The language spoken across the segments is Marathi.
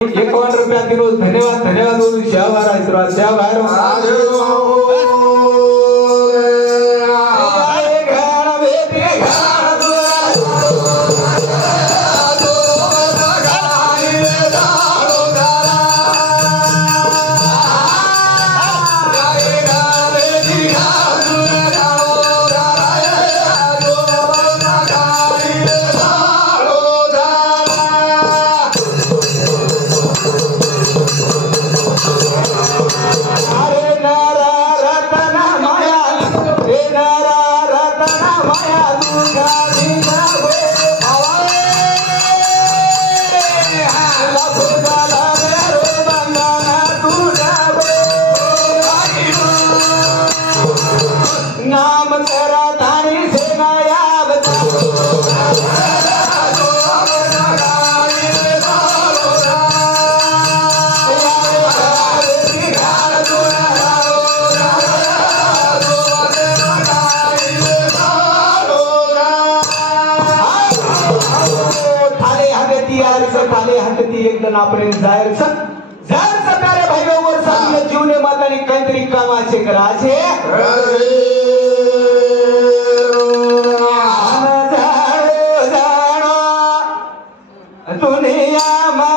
₹51 दिलो धन्यवाद धन्यवाद बोलून शेवार आशीर्वाद शेवार आपण जाहीर सकारे भाईवर सांगितलं जीवने माताने काहीतरी कामाचे करायचे दुनिया मा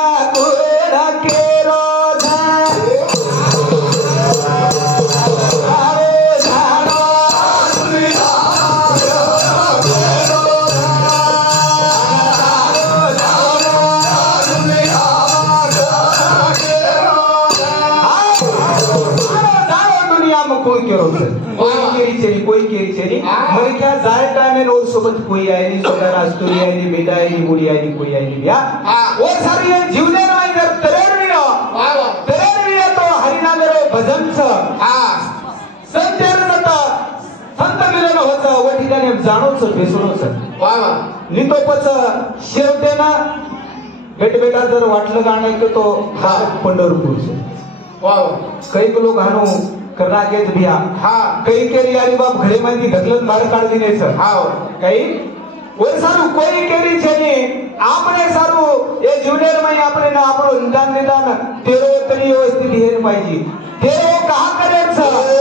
कोई केरी मरे क्या जाए टाइम में और सोबत कोई आई नहीं सोना रास्तुरी आई नहीं बेटा आई नहीं बुढ़ी आई नहीं कोई आई नहीं भैया और सारी ये जीवने ना इधर तरेर नहीं तो हरिनाम रो भजन छ संतेर सता संत मिलन होता वो ठिकाणी जाणो छ बेसुनो छ नितो पच शेवटे ना बेटा जर वाटलं गाणं की तो पंढरपूर छ काही लोक हानो करना के भैया कई केरी आली बाप घरे मध्ये ढकलत बाहेर काढ दिनेच काही वर सारू कोई केरी छेनी आपणे सारू ए जुनेर मध्ये आपणे ना आपण निदान तेरो तरी व्यवस्थित हेर पाहिजे तेरो का करायचं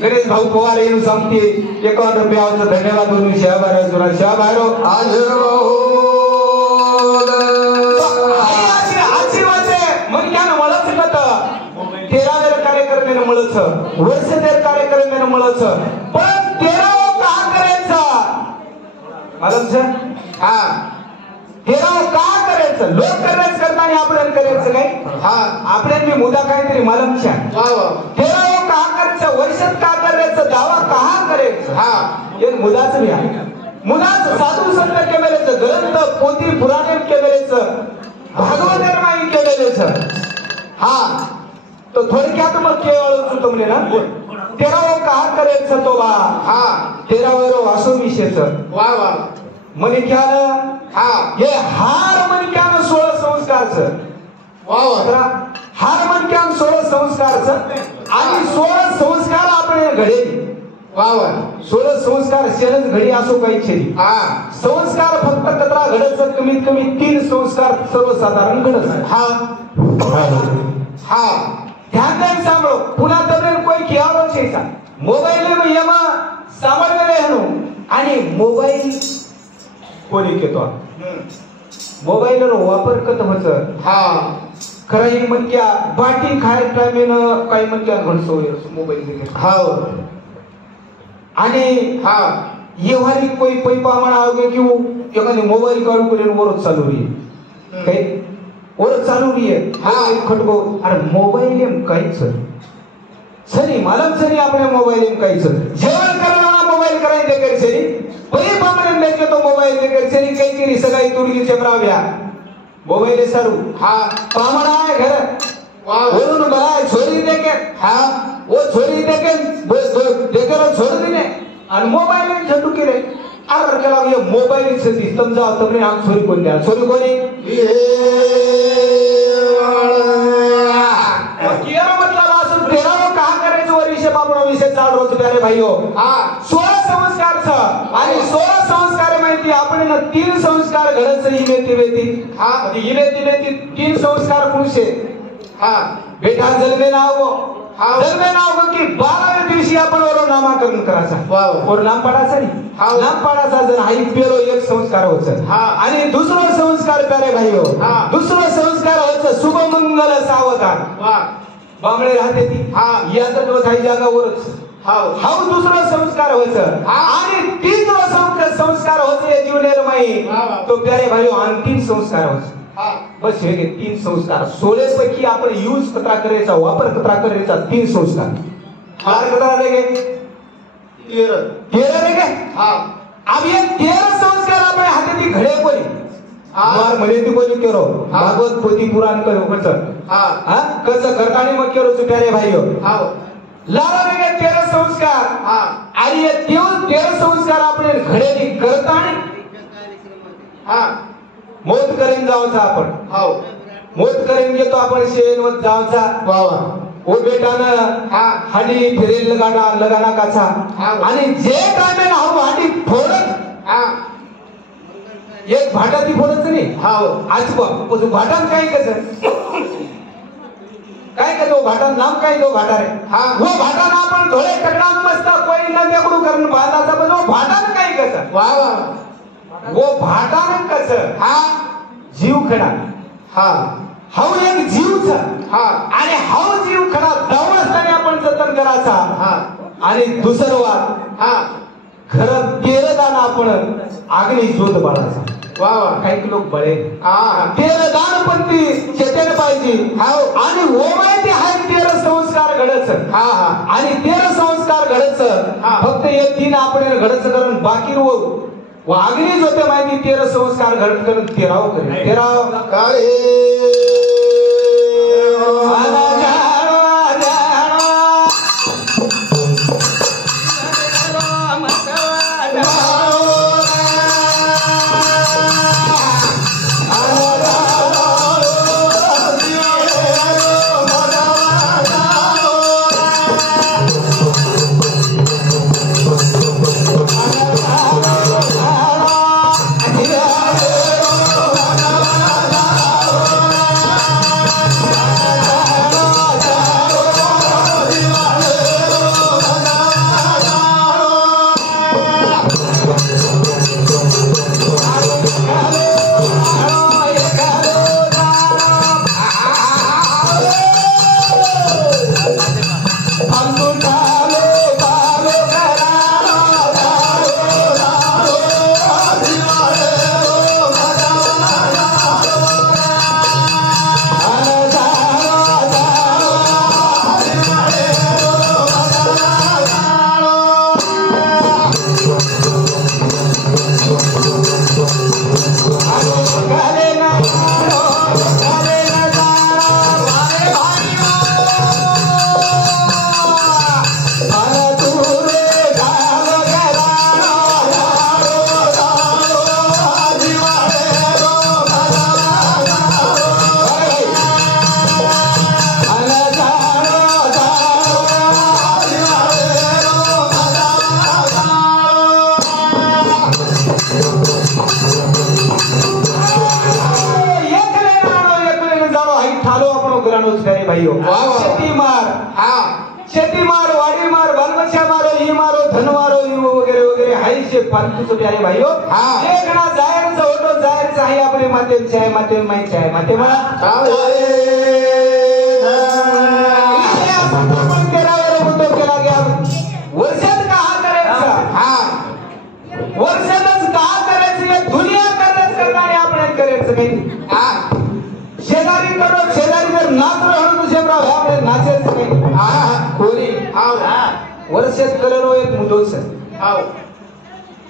गणेश भाऊ पवार येऊन सांगते ₹51 धन्यवाद बोलून शेवार शेवारो आशीर्वाद मग क्या मळच कत 13 कार्यक्रम मळच वर्ष 13 कार्यक्रम मळच पण 13 का करायचं मालूम छ 13 का करायचं लोक करायचं करताना आपण करायचं काय आपल्याला मी मुद्दा काहीतरी मालूम छ 13 का करायचं वर्षात का करायचं दावा कहा करायचं एक मुदाच घ्या मुदाच साधू संत केलेलं ग्रंथ पोथी पुराणे केलेलं भागवत रामायण केलेलं तो थोडक्यात मग केवळ तुमने ना 13 का करायचं तो बा 13 असो विषयच म्हणे क्या हे हार म्हणे क्या 16 संस्कारच हार म्हणे क्या 16 संस्कारच आणि 16 संस्कार आपण घडे 16 संस्कार शेणच घडी असो काही छेदी संस्कार फक्त कतरा घडच कमीत कमी 3 संस्कार सर्वसाधारण घडत ध्यान देन सांभळो पुन्हा तरुण कोई कियारो छेचा मोबाईल में यमा सांभाळले हनो आणि मोबाईल कोणी केतो मोबाईल रो वापर कत होच खरं म्हणत्या बाटी खाय टाइमेन काही म्हणत्या घडसो मोबाईल दे आणि येवारी कोई पैपा म्हणावगे की एखादी मोबाईल काढून करून वरच चालू रही काही वरच चालू रही खटको अरे मोबाईल एम काहीच सरी मालम सरी आपले मोबाईल एम काहीच जेवण करायला मोबाईल करायला दे सरी पैपा म्हणे लेके तो मोबाईल दे सरी काही केली सगळी तुरगी चमराव्या मोबाईल सरू पामणा है घर बोलून बला छोरी देके वो छोरी देके देकर छोड़ दिने और मोबाइल में झटू के अरे केला ये मोबाईल सिस्टम जाओ तुमने आग चोरी कोण द्या चोरी कोणी केरा मतलब असून तेराव कहा करायचं वर विषय बाबूराव विषय चाल रोज प्यारे भाईओ 16 संस्कार छ आणि 16 संस्कार माहिती आपण ना 3 संस्कार घडच ही मेती 3 संस्कार पुरुषे बेटा जन्मे नाव की 12व्या दिवशी आपण वर नामकरण करायचा वर नाम पाडायचा नाही नाम पाडायचा जर आई पेलो एक संस्कार होत आणि दुसरा संस्कार प्यारे भाईओ दुसरा संस्कार होत शुभमंगल सावधान बांगडे राहते ती याचा दिवस आई जागावरच हा दुसरा संस्कार व्हायचं आणि तिसरा संस्कार व्हायचं जीवनेर माई तो प्यारे भाईओ अंतिम संस्कार व्हायचं बस हे 3 संस्कार 16 पैकी आपण यूज कतरा करायचा वापर कतरा करायचा 3 संस्कार बार कतरा लेगे 13 लेगे अब ये 13 संस्कार आपण हाती घडे कोणी मार म्हणे ती कोणी केरो भागवत पोथी पुराण करो कच करतानी मग केरो प्यारे भाईओ लारा लेगे 13 संस्कार आणि ये 13 संस्कार आपण घडे करतानी मोत करेन जावचा आपण मोत करेन घेतो आपण शेणवत जावचा ओ बेटानं हाडी फिरेल लगाना काचा आणि जे टायमेला हाडी फोडत एक भाटा ती फोडत नाही आज भाटान काय कसं काय का भाटा नाम काय तो भाटा रे वो भाटानं आपण धोळे टकडान मस्त कोई न देकडू करून बांधाचा पण वो भाटानं काय कसं वो भाटानं कसं जीव खडा हाऊ एक जीव आणि हाऊ जीव खडा जाऊन असताना आपण जतन करायचा आणि दुसरं वाद खरं तेरदान आपण आगली जोत बाळाचा काही लोक बळे तेरदान पण ती चेतन पाहिजे आणि ओमायती हाय 13 संस्कार घडच आणि 13 संस्कार घडच फक्त हे 3 आपण घडच करून बाकी वागणी जोते माहिती 13 संस्कार घडत करून 13 करे 13 काय शेती मार वाडी मार बालबच्चा मारो ही मारो धन मारो वगैरे वगैरे हाय जे फालतूचं प्यारे भाईओ एक ना जायरचं होतो जायरचं आहे आपले मातेचे आहे माते माहिती आहे माते मला आपण तेरावर होतो केला गया वर्षात का करायचा वर्षातच का करायचं दुनिया करताना आपण करायचं काही शेजारी करो शेजारी जर नाच राहणं तुझे आपले नाचायचं काही कोणी वर्षात करो एक मुदोस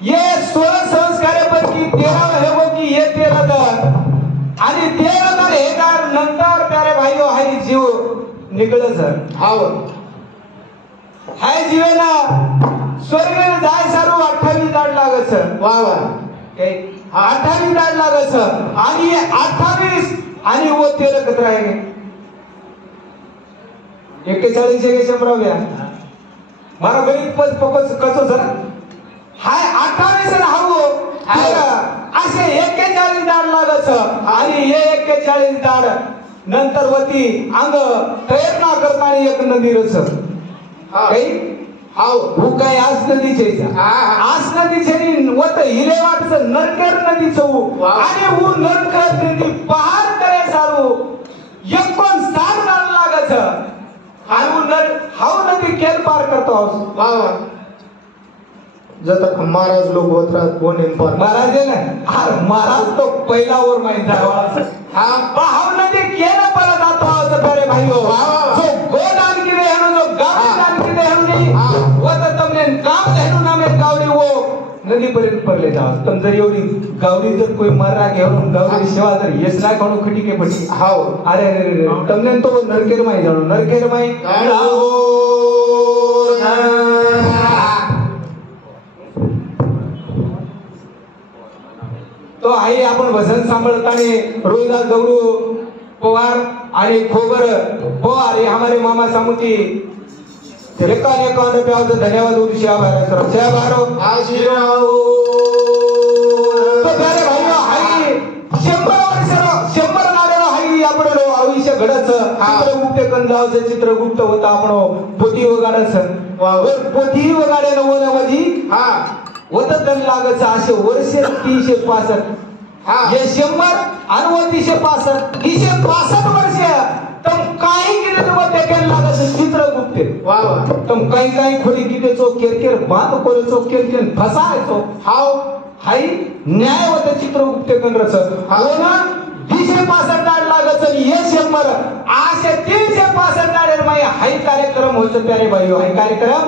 ये 16 संस्कारापैकी 13 हे वो की ये 13 दर आणि 13 दर हे कार नंतर प्यारे भाईओ हाय जीव निघलं सर हाय जीवेना स्वर्ग जाय सारू 28 दाड लागस वा वा 28 दाड लागस आणि 28 आणि वो 13 कत्र आहे 41 एक शंभराव्या मारा गणित पद फोकस कसं सर हाय 28 आणि हावो असे 41 दाड लागस आणि हे 41 दाड नंतर वती अंग प्रयत्न करताना एक नदी रस काही हाव हो काय आज नदीचे आज नदीचे वत हिले वाटच नरकेर नदीचं आणि वो नरकेर नदी पहाड करे सारू 59 दाड लागस आणि हाव नदी केल पार करतो वा वा जत महाराज लोक होत राहत कोण पार महाराज आहे ना अरे महाराज तो पहिला वर माहित आहे हा हाव नदी केला पार जातो असं करे भाई हो जो गोदान किले हनो जो गावडी दान किले हनो वो तर तमने काम हेनु नामे गावडी वो नदी पर्यंत पडले जाव तम जर एवढी गावडी जर कोई मररा घेऊन गावडी सेवा जर येस ना कोण खटी के पटी हाव अरे अरे तमने तो नरकेर माई जाणो नरकेर माई तो आई आपण भजन सांभाळताना रोहिदास गौरू पवार आणि खोबर पवार हे हमारे मामा सामुती एकावन्न रुपयाचं धन्यवाद उर्शी आभार सर जय भारो आशीर्वाद तो प्यारे भाईओ हाई 100 वर्ष 100 नारेलो हाई आपण आयुष्य घडच चित्रगुप्त कंजावचं चित्रगुप्त होता आपण पोथी वगाडच पोथी वगाडे नवनवधी हा वत दन लागच असे वर्ष 365 हे 100 आणि 365 365 वर्ष तम काही केले तर मग त्या लागत चित्रगुप्त वा वा तम काही खोली किती चो केरकेर बांध कोरे चो केरकेर फसायचो हाव हाई न्याय होते चित्रगुप्त कंद्रच कोणा 365 दाड लागत हे 100 असे 365 दाड माई हाई कार्यक्रम होत प्यारे भाई हाई कार्यक्रम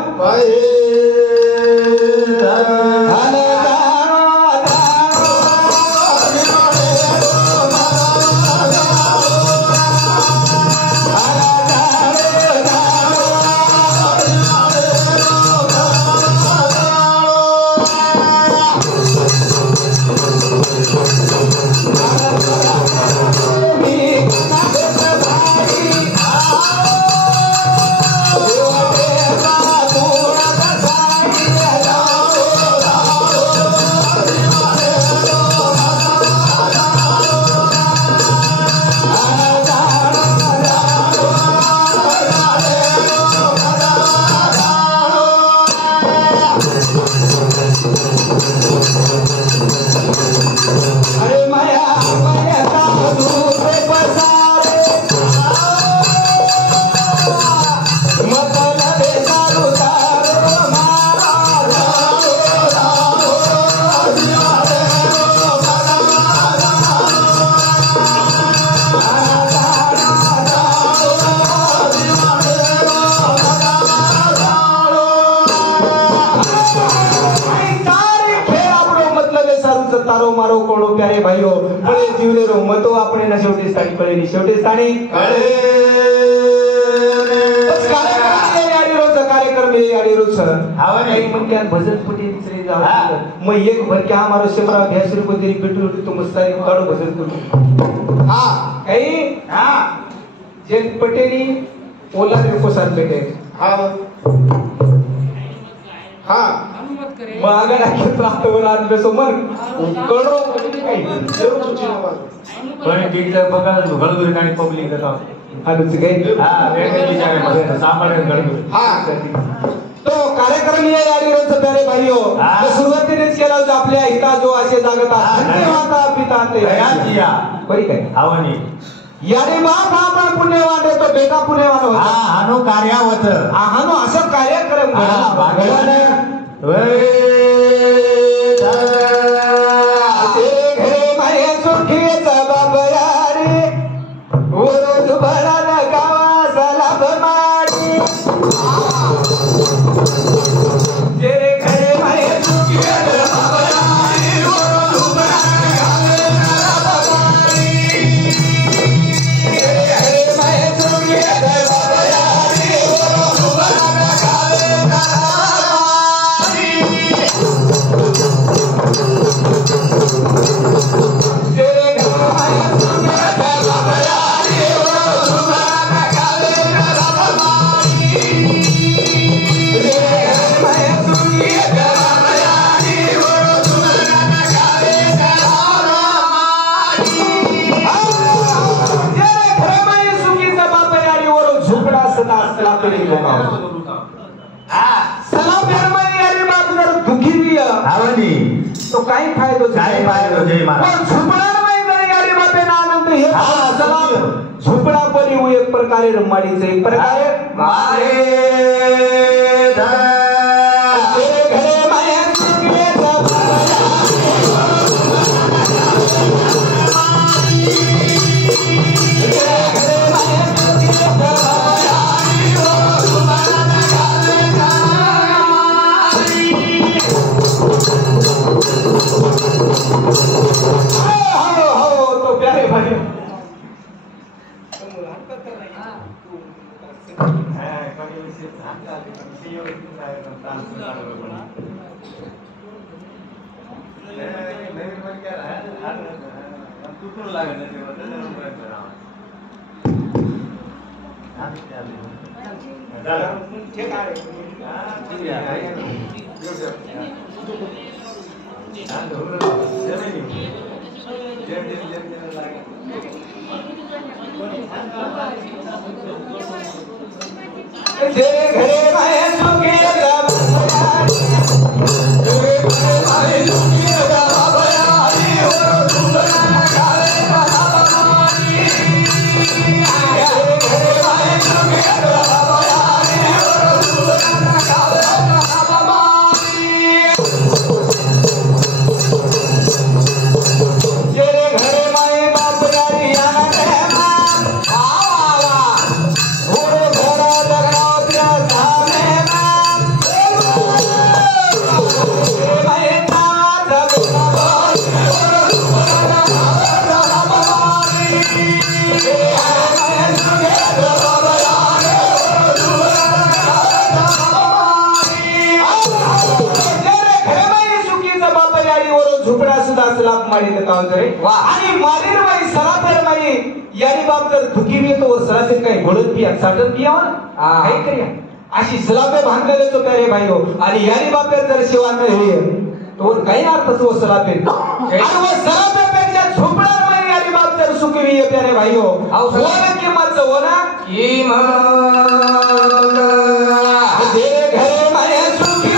तारो मारो कोणो प्यारे भाईओ बळे जीवले रो मतो आपणे ना शेवटी स्थानी कळेली शेवटी स्थानी कार्यक्रम ये आडी रोज हावा नाही म्हणते भजन पुटी दुसरी जाव मग एक भर के हमारो शेमरा 82 रुपये तरी पेट्रोल तो मस्तारी काढो भजन करू हा काही हा जे पटेली ओला रे कोसात पेटे हा हा मागा राखत राहतो आज बेसो मन कळो काही पण तिकडे बघा गळगुरी आणि पब्लिक देतो आलूच काही हा वेगळी जागा सामान्य गळगुरी हा तो कार्यक्रम ये यारी रोज प्यारे भाईओ सुरुवातीनेच केला होता आपल्या हिता जो असे जागता धन्यवाद पिता ते या बरी काय आवनी यारे बाप आपण पुण्यवान आहे तो बेटा पुण्यवान होता हा हानो कार्यावत हानो असं कार्यक्रम भागवान घरे माये सुखीचा बाबा यारे रोज भराला गावा सलाम मारी तेरे घरे माये सुखीचा बाबा यारे रोज भराला गावा सलाम मारी तेरे घरे माये सुखीचा बाबा यारे रोज भराला गावा सलाम सलाम फरमाई यारी बाप जर दुखी भी आवनी तो काही फायदो काय फायदो जय महाराज पण झुपणार नाही जर यारी बापे ना आनंद हे सलाम झुपडा परी एक प्रकारे रमाडीचे एक प्रकारे मारे घरे माया तो प्यारे भाई तेरे घरे माया सुखे आणि मारीर बाई सराफर बाई यारी बाप जर दुखी भी तो सराफर काही घोडत पिया साठत पिया काय करिया अशी सलाफे भांडले तो प्यारे भाई हो आणि यारी बाप जर सेवा न हे तो काही अर्थ तो सलाफे आणि वो सलाफे पेक्षा झोपणार बाई यारी बाप जर सुखी है प्यारे भाई हो वन किंमत हो ना तेरे घरे माया सुखी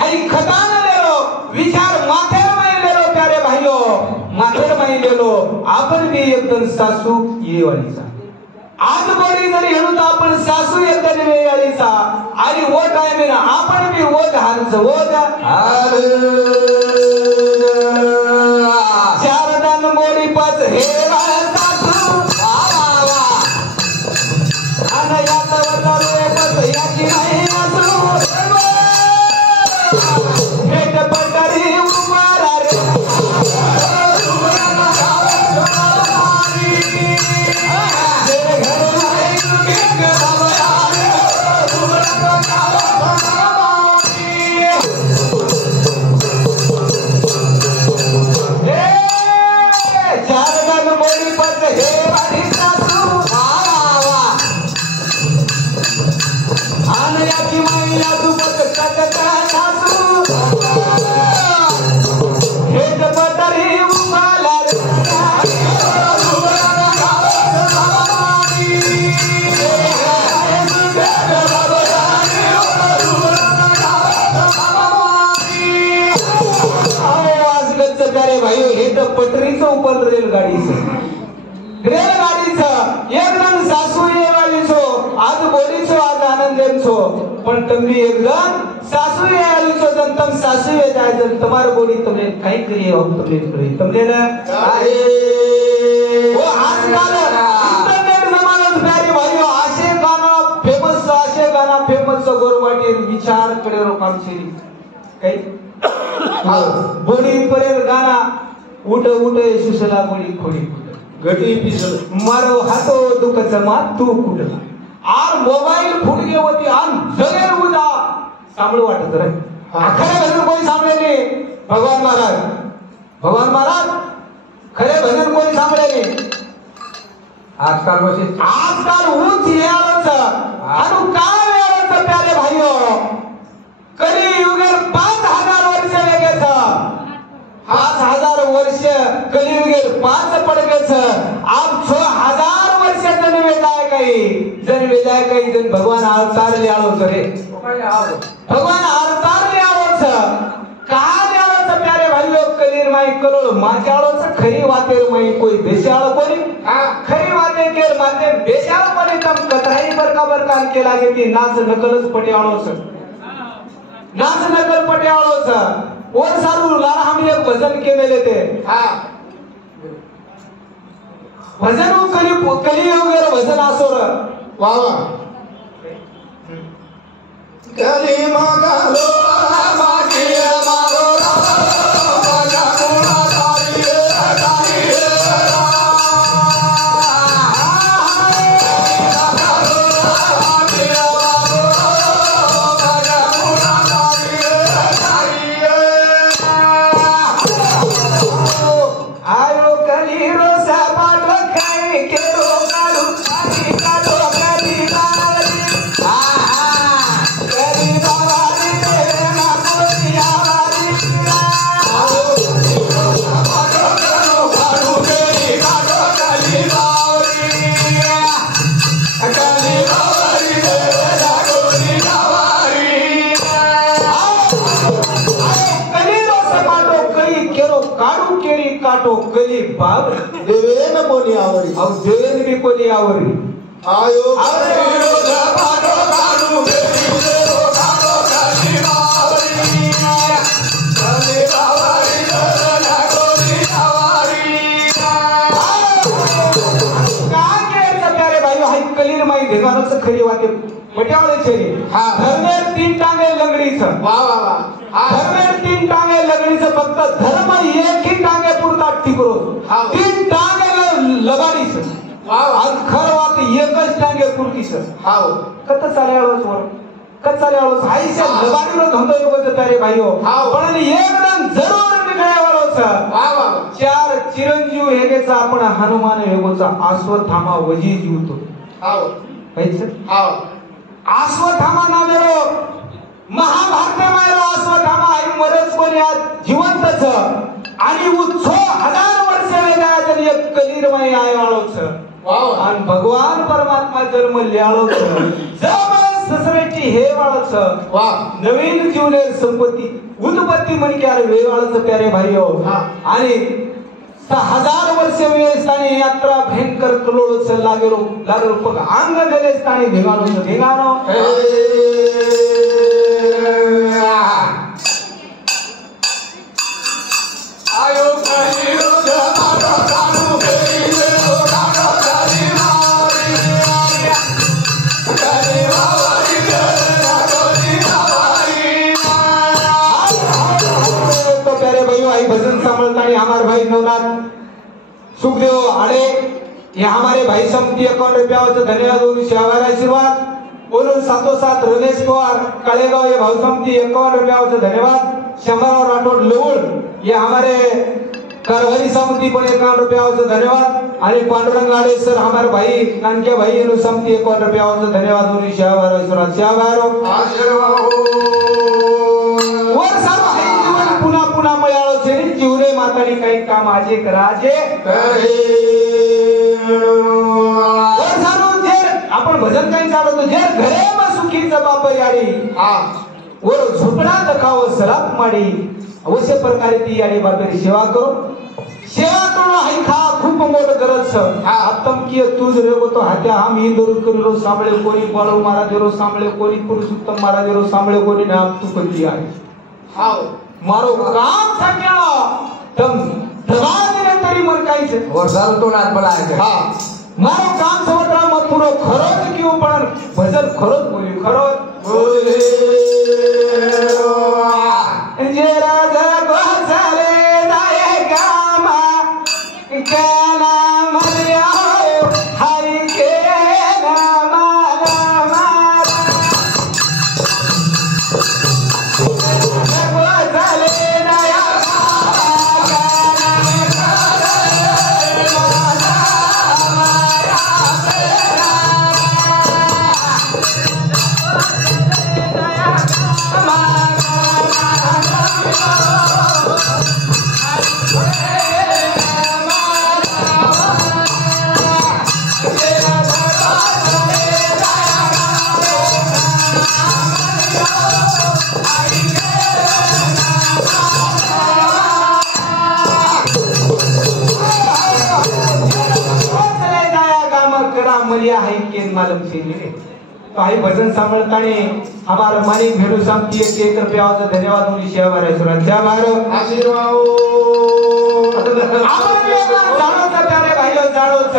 हाई खतान लेलो विचार माथेर माई लेलो प्यारे भाइयो माथेर माई लेलो आपण भी एकदम सासू ये वालीचा आज बरी जरी हेणू तर आपण सासू एकदम वेळीचा आणि वो टाइम ना आपण भी वो घालच वो चार दान मोडी पाच हे सासू आणि यात वतालो एकच याची नाही असू भेट पडरी उमारा रे चार गण मोडी पद हे रेलगाडीचं एकदम सासू येवालीचो आज बोलीचो आज आनंदेमचो पण तुम्ही एकदम सासू येवालीचो जंतम सासू ये जाय जन तुम्हार बोली तुमने काही करिए हो तुमने करी तुमने ना वो आजकल इंटरनेट जमाना प्यारे भाइयों आशे गाना फेमस गोरवाटी विचार करे रो काम छे काही बोली परेर गाना उठ सुसला बोली खोडी गटी पिसल मारो हातो दुखच मा तू कुठला आर मोबाईल फुटगे होती आन जगेर उदा सांभळू वाटत रे खरे भजन कोणी सांभळेले भगवान महाराज खरे भजन कोणी सांभळेले आजकाल ऊंच येळच अनु काय वेळच प्यारे भाइयो कली युगेर 5000 वर्ष वेगेच 5000 वर्ष कलियुगेर 5 पडगेच आप 6000 वर्ष जन्मे जाय काही जन भगवान अवतार ल्याळो रे भगवान अवतार ल्याळोच का ल्याळोच प्यारे भाइयो कलीर माई कलोळ माचाळोच खरी वातेर माई कोई बेशाळ कोणी खरी वाते केर माते बेशाळ कोणी तम कतराई बरका केला गेती नाच नकलच पट्याळोच और सारू लारा हम एक भजन केलेले ते भजन कली वगैरे भजन असोर वा कली मागालो मागे मारो काटो कली बाब देवेन कोणी आवरी अब देवेन भी कोणी आवरी आयो कलीर माई भेगानच खरी वाटे पट्यावळे छेरी धर्मेर 3 टांगे लंगडीच वा धर्मेर 3 टांगे लंगडीच फक्त धर्म एक ही टांगे पुरता टिकरो 3 टांगे लगाडीच आज खर वाट एकच टांगे पुरतीच कत चाल्याळोच वर कचाल्याळोच आईच्या लगाडीरो धंदो योगच तारे भाइयो पण एकदम जरूर निघाल्यावरोच 4 चिरंजीव हेगेचा आपण हनुमान योगोचा अश्वत्थामा वजी जीवतो अश्वत्थामा नावेरो महाभारतामायरो अश्वत्थामा आई मरच कोणी आज जिवंतच आणि उत्सव 1000 वर्ष वेळा एक कलीरमय आयोळोच आणि भगवान परमात्मा जन्म ल्याळोच जबरदस्त ससरेची हे वाळच नवीन जीवनेर संपत्ती उत्पत्ती म्हणक्यार वेवाळच प्यारे भाइयो आणि 6000 वर्ष वेळ स्थानी यात्रा भयंकर कलोळ लागेलो पग अंग गेले स्थानी भिंगानो आयो कहिरो जमानो कानू केले कानी मारी कनी मारी कनी मारी तो प्यारे भाइयों आई भजन संभलतानी हमारे भाई नवनाथ सुखदेव आड़े ये हमारे भाई समती अकाउंट रुपया धन्यवाद और सेवार आशीर्वाद और साथों साथ रमेश पवार कलेगांव ये भाई समती अकाउंट रुपया धन्यवाद शंभराव राठौड़ लवड़ ये हमारे करवरी समिति पण 51 रुपया धन्यवाद आणि पांडुरंग आड़े सर हमारे भाई नानके भाई नु समती 51 रुपया धन्यवाद और सेवार आशीर्वाद और सर्व है जीवन पुन्हा मयाळो छे जीवरे मातानी काही काम आजे कराजे और सर्व जे आपण भजन काही चालवतो जे घरे में सुखी बाप याडी और झोपडा दखाव सलाप माडी अवश्य प्रकारे ती याडी बापेरी सेवा करो सेवा करून हाय खा खूप मोठं करत आत्तम की तू रे तो हात्या हम ही दरुद करू सांभळे कोणी बाळू मारा देरो सांभळे कोणी पुरुषोत्तम मारा देरो सांभळे कोणी नाम तू कोणती आहे हाव मारो काम सांगा तम दबाव तरी मन काहीच वर्षाला तो नाच मला आहे हा मारो काम समजरा मग पुरो खरोच किंवा पण भजन खरोच बोली खरोच बोले जे राजा गोसाले जाए गामा काना मरिया हरि के नामा गोसाले जाया मलिया है के मालूम से मिले तो आई भजन सांभळताने हमारा मानिक भेडू सांगती है 1 रुपयाचा धन्यवाद मुली शेवार है सुरक्षा मारो आशीर्वाद आपण जाणोच प्यारे भाईओ जाणोच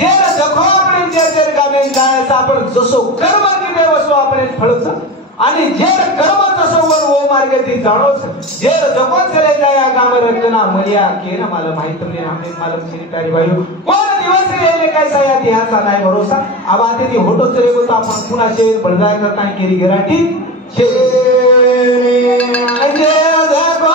जे जखो आपण जे गावे जायचं आपण जसो कर्म केले वसो आपण फळच आणि जे कर्म तसो वर ओ मार्ग ती जाणोच जे जखो चले जाया गाम रचना मलिया के ना मला माहित नाही आम्ही मालूम से प्यारे भाईओ कोण दिवस येले काय साया ध्यासा नाही भरोसा अब आते ती होटो चले गो तो आपण पुन्हा शेर बळदाय करता केली गॅरंटी शे जे जखो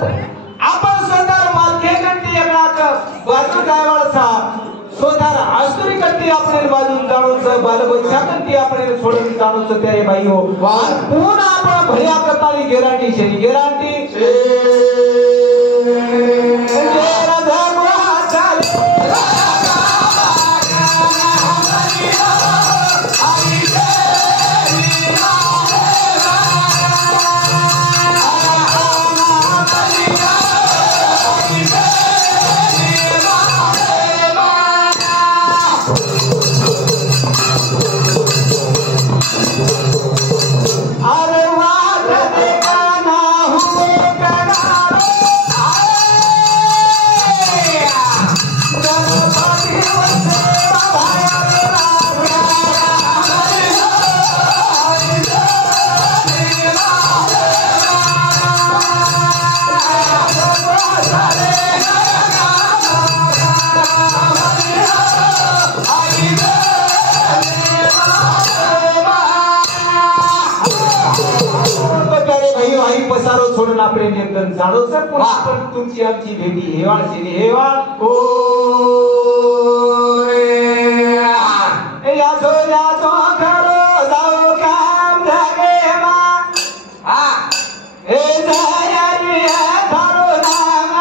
चले आपण स्वतः मागे कंटी एकनाक बाजू जायवाळसा स्वतः आसुरी कंटी आपण बाजून जाणूच बालबच्चा कंटी आपण सोडून जाणूच त्या बाई हो पुन्हा आपण भल्या करताली गॅरंटी शेनी गॅरंटी सोडून आपले नियंत्रण जाणो सर पुन्हा आपण तुमची आमची भेटी हेवाळ शेनी हेवाळ याचो खरो जाऊ काम धागे मा हे जाया रे खरो नाम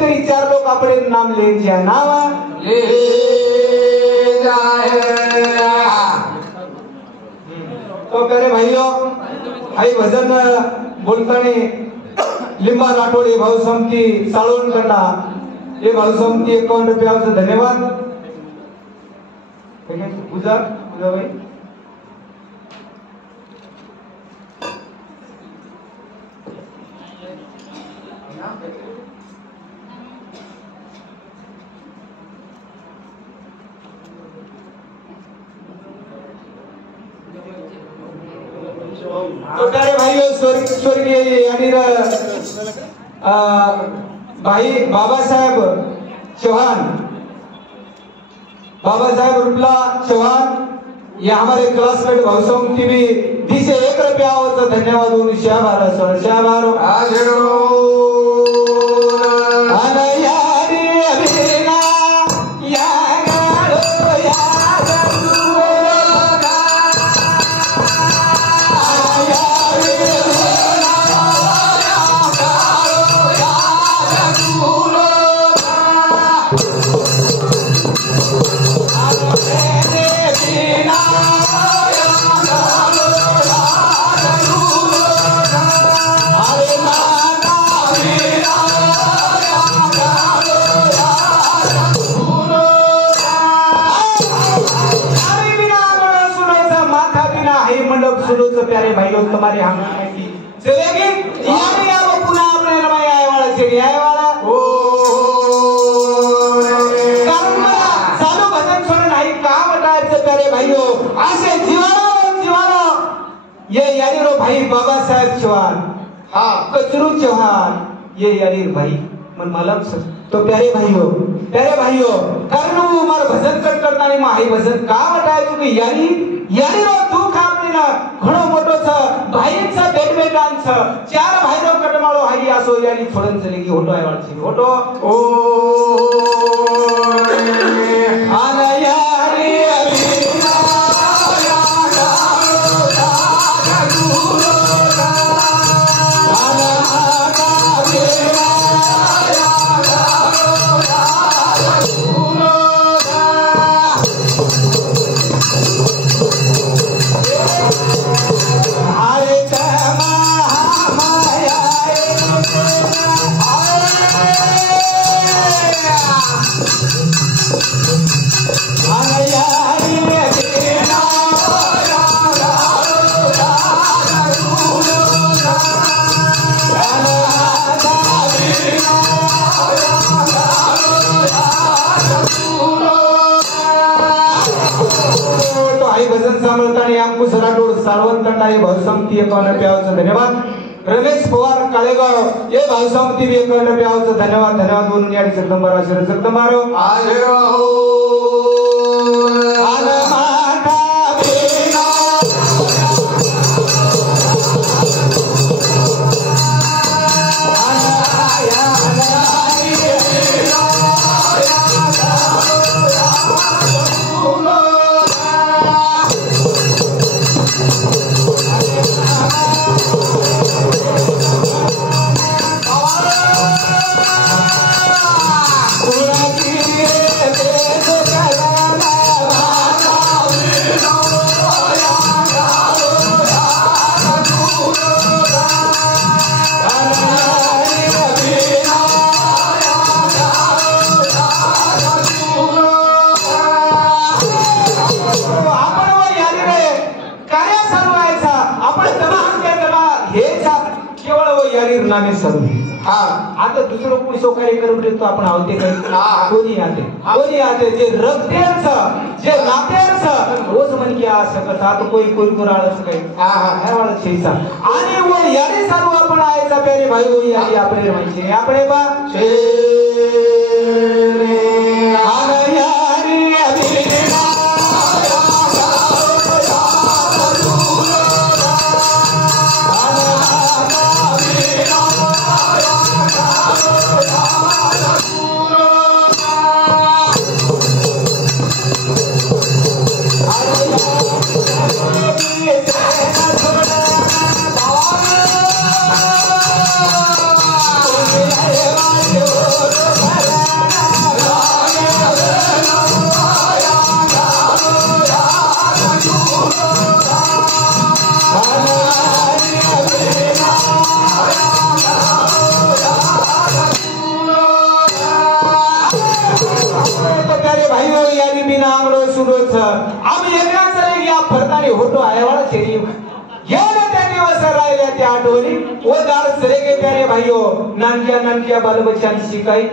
तरी 4 लोक आपले नाम ले ज्या नावा ले जाए तो करे भाइयों आई भजन बोलताने लिंबा राठोडे भाऊ समती साळवण करना हे भाऊ समती 51 रुपयाचं धन्यवाद पूजा पूजा भाई तो प्यारे भाइयों स्वर्गीय आणि भाई बाबासाहेब रुपला चौहान ये हमारे क्लासमेट भाषण की भी 1 रुपया और धन्यवाद उन शाहबार प्यारे भाइयों तुम्हारे हम चलेगी यानी यार पुनः अपने रमाई आए वाला चली आए वाला ओ कर्म सालो भजन सुन नहीं काम बताए प्यारे भाइयों ऐसे जीवाना ये यानी रो भाई बाबा साहेब चौहान हाँ कचरू चौहान ये यानी भाई मन मालूम सर तो प्यारे भाइयों कर्म उमर भजन करता नहीं माही भजन का बताए क्योंकि यानी रो तू खापलेला घणो मोठो छ भाईचा बेडमेटान छ 4 भाईनो कटमाळो हाई आसो यानी छोडन चलेगी होटो आय वाळची होटो ओ आना यारी अभिना या गारो या गुरो आना बेना या गारो या गुरो भजन सांभाळताना अंकुश राठोड साळवण तंडा हे भावसमिती 51 रुपयाचं धन्यवाद रमेश पवार काळेगाव हे भावसमिती 51 रुपयाचं धन्यवाद बोलून या जगदंबा आशीर्वाद जगदंबा नामे सर्व आता दुसरं कोणी सहकार्य करून तो आपण आवते काही कोणी आते जे रक्तेचं जे नात्याचं रोज म्हण की असं करता आता कोई कुराळच काही हे वाला छेसा आणि वो याने सर्व आपण आयचा प्यारे भाई हो यानी आपले म्हणजे आपले बा आना यारी अभिना Oh सुरोच आम्ही एकदाच रे या फरतानी होतो आयवाळा चेरी गेले त्या दिवस राहिल्या त्या आठवणी ओ दार सरे गे प्यारे भाइयों नानक्या बाल बच्चन शिकाई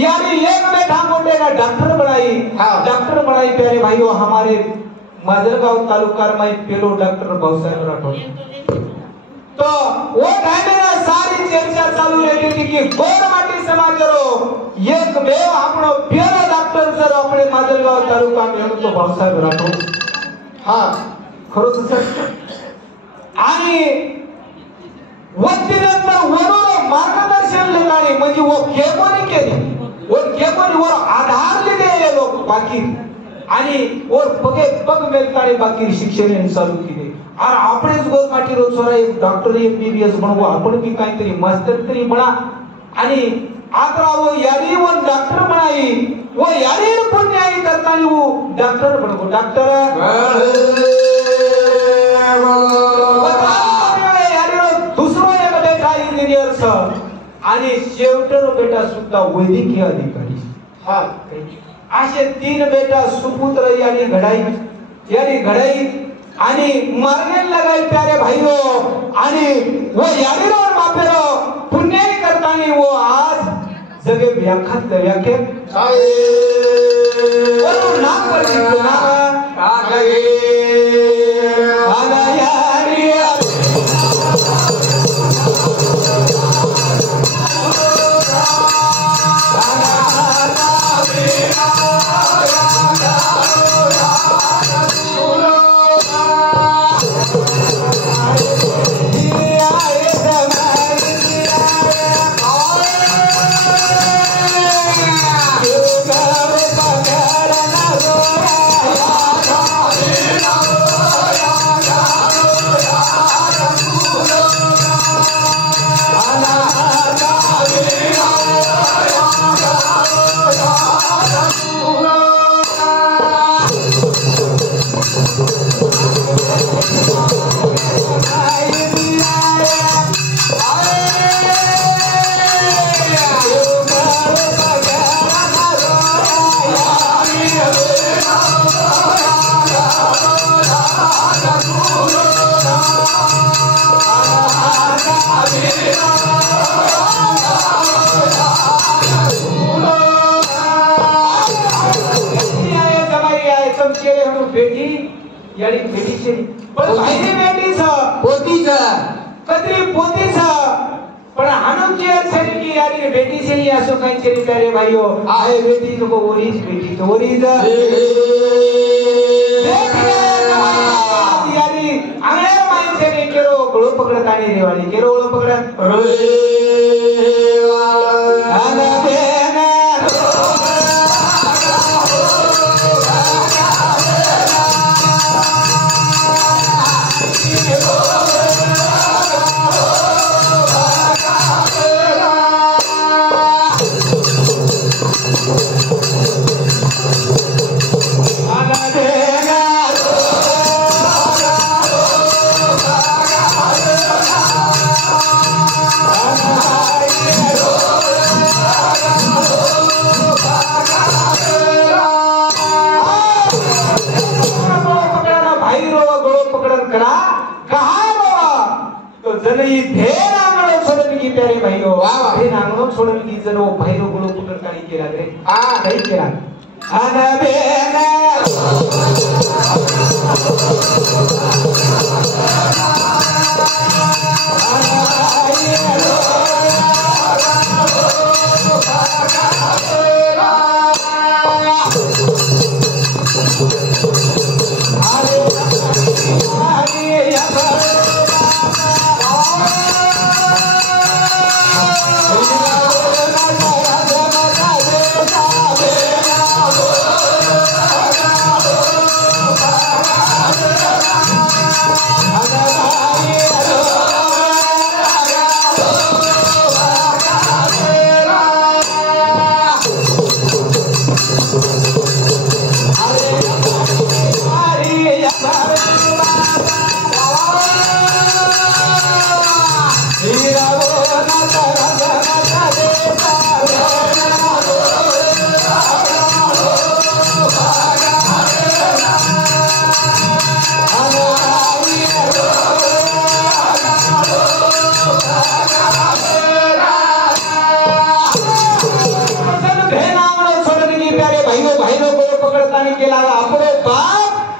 यानी एक बैठा मोटे का डॉक्टर बनाई प्यारे भाइयों हमारे माजलगांव तालुका में पेलो डॉक्टर भाऊसाहेब राठौड़ तो वो टाइम में सारी चर्चा चालू रहती थी कि गोरमाटी समाज रो एक बेव आपणो पेलो डॉक्टर जर अपने माजलगांव तालुका में हो तो भाऊसाहेब राठौड़ हाँ खरोच सर आणि वक्तीनंतर वरून मार्गदर्शन लेणारे म्हणजे वो केमोनी केली वो केमोनीवर आधार दिले लोक बाकी आणि और पगे पग मेलताने बाकी शिक्षण चालू केले और आपणेच गोरमाटी रोज सोरा एक डॉक्टर एमबीबीएस बनवू आपण की काहीतरी मास्टर तरी म्हणा आणि आता वो यारी वो डॉक्टर बनाई वो यारी पुण्याई करतानी वो डॉक्टर बनवू डॉक्टर दुसरो एक बेटा इंजिनियर आणि शेवटर बेटा सुद्धा वैद्यकीय अधिकारी हा असे तीन बेटा सुपुत्र यानी घडाई आणि मारने लगाई प्यारे भाइयों आणि वो यानी और मापेरो पुण्याई करतानी वो आज जगे व्याख्यात नाम पर का गए आला यारी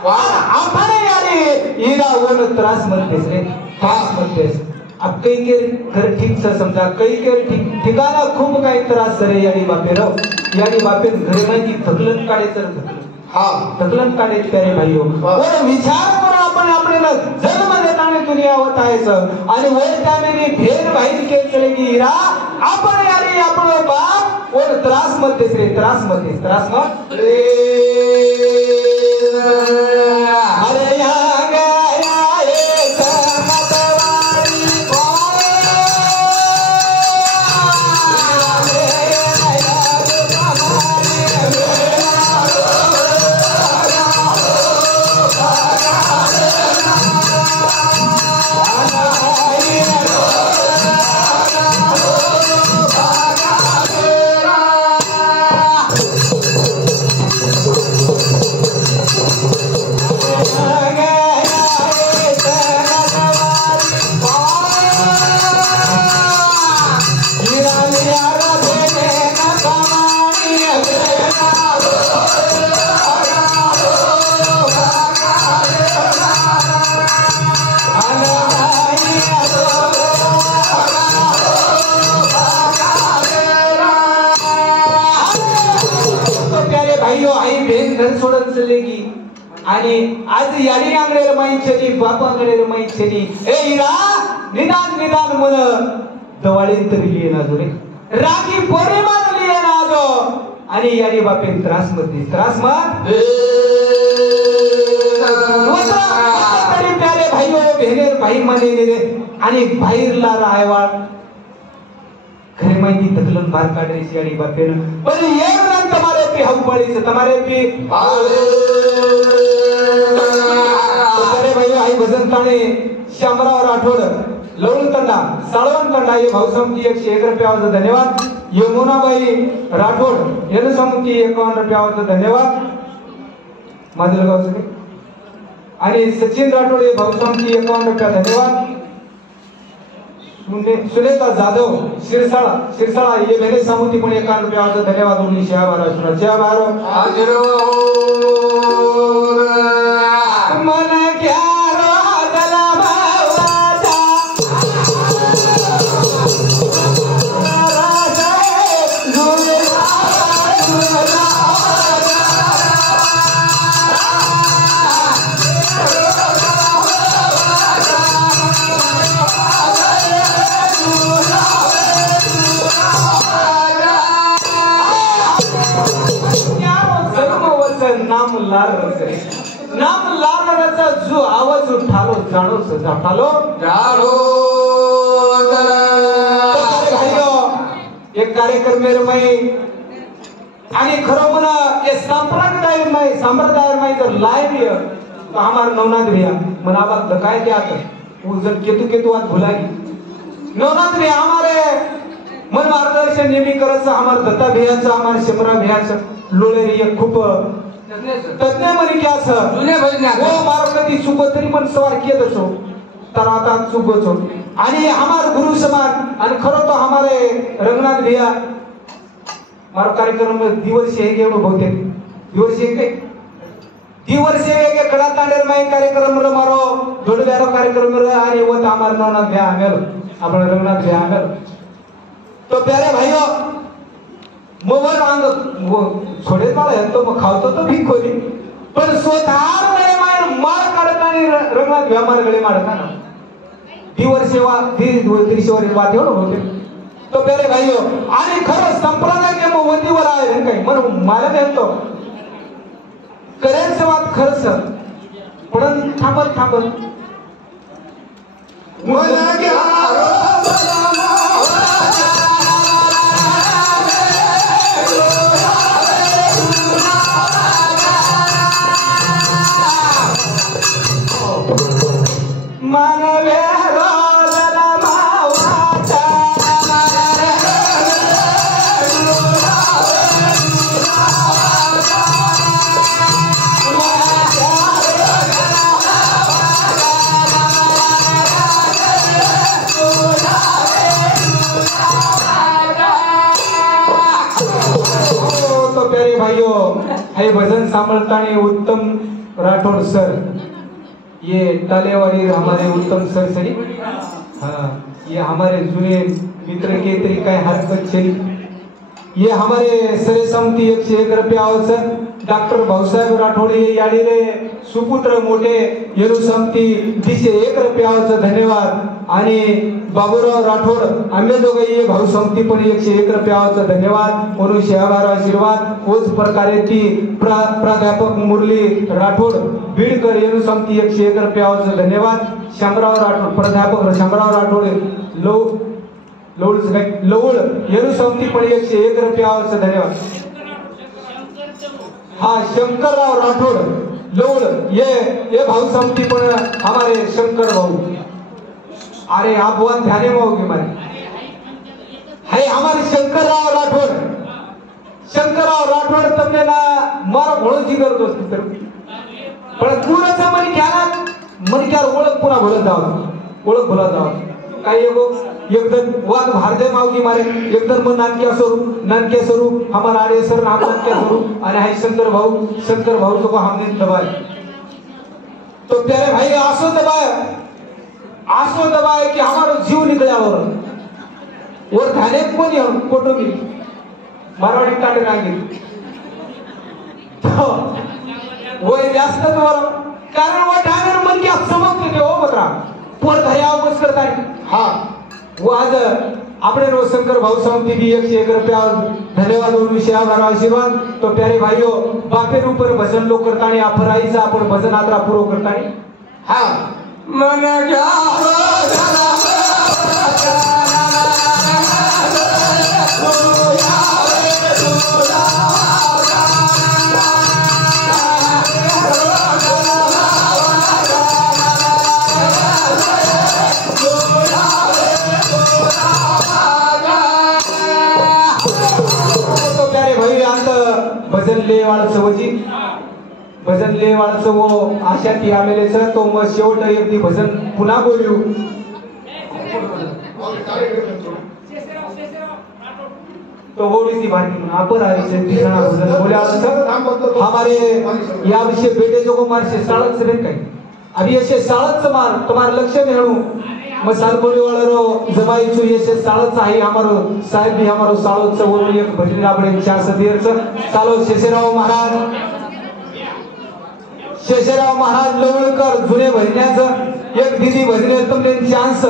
आपण यारी इरा वन त्रास म्हणतेस रे त्रास म्हणतेस अब कई के घर ठीक से समझा कई के ठिकाणा खूप काही त्रास रे याडी बापेर घरे माहिती थकलन काढायचं थकलन काढायचं प्यारे भाईयो और विचार करून आपण आपल्याला जन्म देताना दुनियावर यायचं आणि वर त्याने भेद भाई के चलेगी इरा आपण यारी आपण बाप और त्रास म्हणतेस रे त्रास मत अरे या सोडत चलेगी आणि आज याडी आंगडेला माहिती बाप आंगडेला माहिती ए इरा निदान मन दवाळीत तरी लिहिना जो रे राखी पौर्णिमा लिहिना जो आणि याडी बापे त्रास मत तरी प्यारे भाईओ बहिणेर भाई माने रे आणि बाहेरला रायवाळ खरे माहिती तकलन बार काढायची याडी बापेन पण एक रंग तुम्हारे पे हम पड़ी से तुम्हारे पे अरे भाई आई भजन ताणे श्यामराव राठोड लवण तंडा साळवण तंडा ये भाऊसमती 101 रुपयाचा धन्यवाद यमुनाबाई राठोड यांना समती 51 रुपयाचा धन्यवाद माजलगावचे आणि सचिन राठोड हे भाऊसमती 51 रुपया धन्यवाद सुनेता जाधव सिरसाळा ये मेरे सामुती पण 51 रुपयाचा धन्यवाद उन्नी शहबारा मन क्या नाम लारचा जो आवाज उठालो जाणो एक कार्यक्रम आणि खरं म्हणा ये संप्रदाय जर लाइव तो हमार नवनाथ भैया मनाबाद काय क्या जर केतु आज भुलागी नवनाथ भैया हमारे मन मार्गदर्शन नेहमी करायचं हमार दत्ता भैयाचं हमार शमरा भैयाचं लोळेरी खूप तज्ञ म्हणे की असं जुने भजन हो मारकती चुको तरी पण सवार केलंच हो तर आता चुकोच हो आणि हमार गुरु समान आणि खरं तो हमारे रंगनाथ भैया मारो कार्यक्रम में दिवस है के बहुते दिवस है के दिवस है के कड़ा तांडेर में कार्यक्रम रे मारो जोड़ ब्यारो कार्यक्रम रे आणि वो हमार नवनाथ भैया आमेल आपण रंगनाथ भैया आमेल तो प्यारे भाइयों मोबाईल अंग छोडे माळ तो मग खावतो तो भीक खोली पण स्वतः मार काढताना रंगनाथ भैया मार गळे मारताना दिवस सेवा दिवसेवर बात एवढं होते तो प्यारे भाइयों आणि खरं संप्रदाय के वंदीवर आहे काही म्हणून मला म्हणतो करेल सेवात खरंच पण थांबत मला भजन सांभाळताना उत्तम राठौड़ सर, ये तालेवाड़ी हमारे उत्तम सर सही। हाँ, ये हमारे जुने मित्र के तरीका हरकत चली। ये हमारे सरे समती 101 रुपया सर डॉक्टर भाऊसाहेब राठोड ये याडीले सुपुत्र मोठे येरू समती 101 रुपया धन्यवाद। आणि बाबूराव राठोड आम्ही दोघे ये भाऊ समती पण 101 रुपया धन्यवाद म्हणून शेवागार आशीर्वाद। उस प्रकारे ती प्राध्यापक मुरली राठोड बीडकर येरू समती 101 रुपया धन्यवाद। शामराव राठोड प्राध्यापक शामराव राठोड लवळ येरू समती पण 101 रुपया धन्यवाद। हाँ, शंकरराव राठौड़ लौड़ ये भाऊ समती पण हमारे शंकर भाऊ। अरे आप बात ध्यान में होगी हमारे है हमारे शंकरराव राठौड़ तमने ना मारा भोळ जिगर दोस्त तर पण पुराचा मन क्या ओळख पुन्हा भोलत जाव काही एकदम वाद भारदे मावगी मारे एकदम मन नानके स्वरूप हमारा आड़े सर नाम नानके स्वरूप आणि है शंकर भाऊ तो को हमने दबाए। तो प्यारे भाई आसो दबाए कि हमारो जीव निकला और थाने कोणी फोटो भी मारवाडी काटे रांगे तो वो जास्त तुम्हारा कारण वो ठाकर मन की चमकते हो बता पर धया बस करता है। हाँ, वो आज अपने रोज शंकर भाऊ समती भी 101 रुपया धन्यवाद और विषयावर आशीर्वाद। तो प्यारे भाइयों बापेर ऊपर भजन लोग करता नहीं आप राईचा आपण भजन आत्रा पूरो करता नहीं। हाँ, मन भजन लेवाळचं वो आशा ती आमेलेचं तो मग शेवट एक दी भजन पुन्हा बोलू तो वोडी ती भारती आपण आले ती जणा भजन बोल्या हमारे या विषय बेटे जो को मार से साळत से नहीं कहीं अभी ऐसे साळत से मार तुम्हारे लक्ष्य में हूं मैं साल बोले वाला रो जमाई छु ये से साळत आहे हमारो साहेब भी हमारो साळत से वो एक भजन आपण 4 सदीरचं चालो शेषराव महाराज लवळकर जुने भजन्याचं एक दीदी भजने तुमने चान्स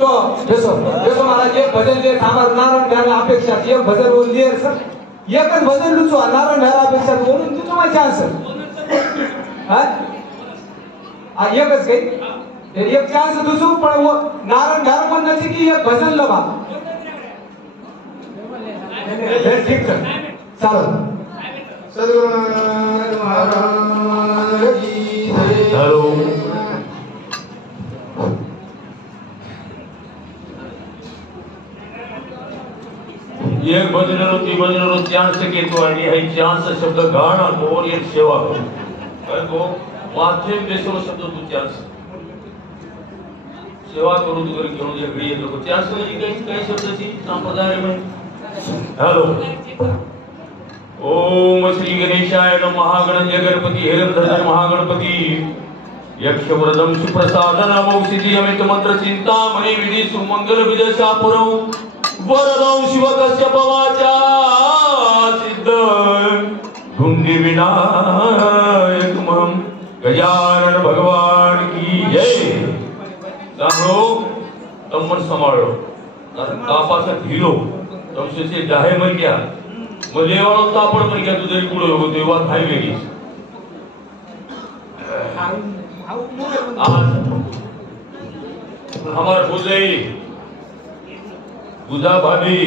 तो देखो महाराज एक भजन ले हमारा नारायण भैरा अपेक्षा एक भजन वो लिए सर एकच भजन लुचो नारायण भैरा अपेक्षा बोलून तू तुम्हाला चान्स हां एकच काही एक चान्स दुसू पण वो नारायण भैरा म्हणण्याची की एक भजन लबा ठीक है चालेल सद्गुरु महाराज की जय। हेलो एक भजन चान्स घेतो आणि हे चान्स शब्द गाणं तो एक सेवा करतो तो माध्यम बेसवर शब्द तू चान्स सेवा करू तू घेऊन जे घडी येतो चान्स म्हणजे काही शब्दाची संप्रदाय म्हणजे हॅलो ओम श्री गणेशाय नमः गणजय गणपती हेरंधर महागणपती यक्षवरदम सुप्रसादन मौसिजी अमित मंत्र चिंतामणी विधी सुमंगल विदशापुरम वरदं शिव कश्यप वाचा सिद्ध धुंडी विनायक मम गजानन भगवान की जय। सांभळो तमन सांभाळो कारण तापाचा धीरो तमसे जाहे मन क्या मलेवाळो तापड मन क्या तुझे कुडो हो देवा थाई वेगी हमार बुझई बुझा भाभी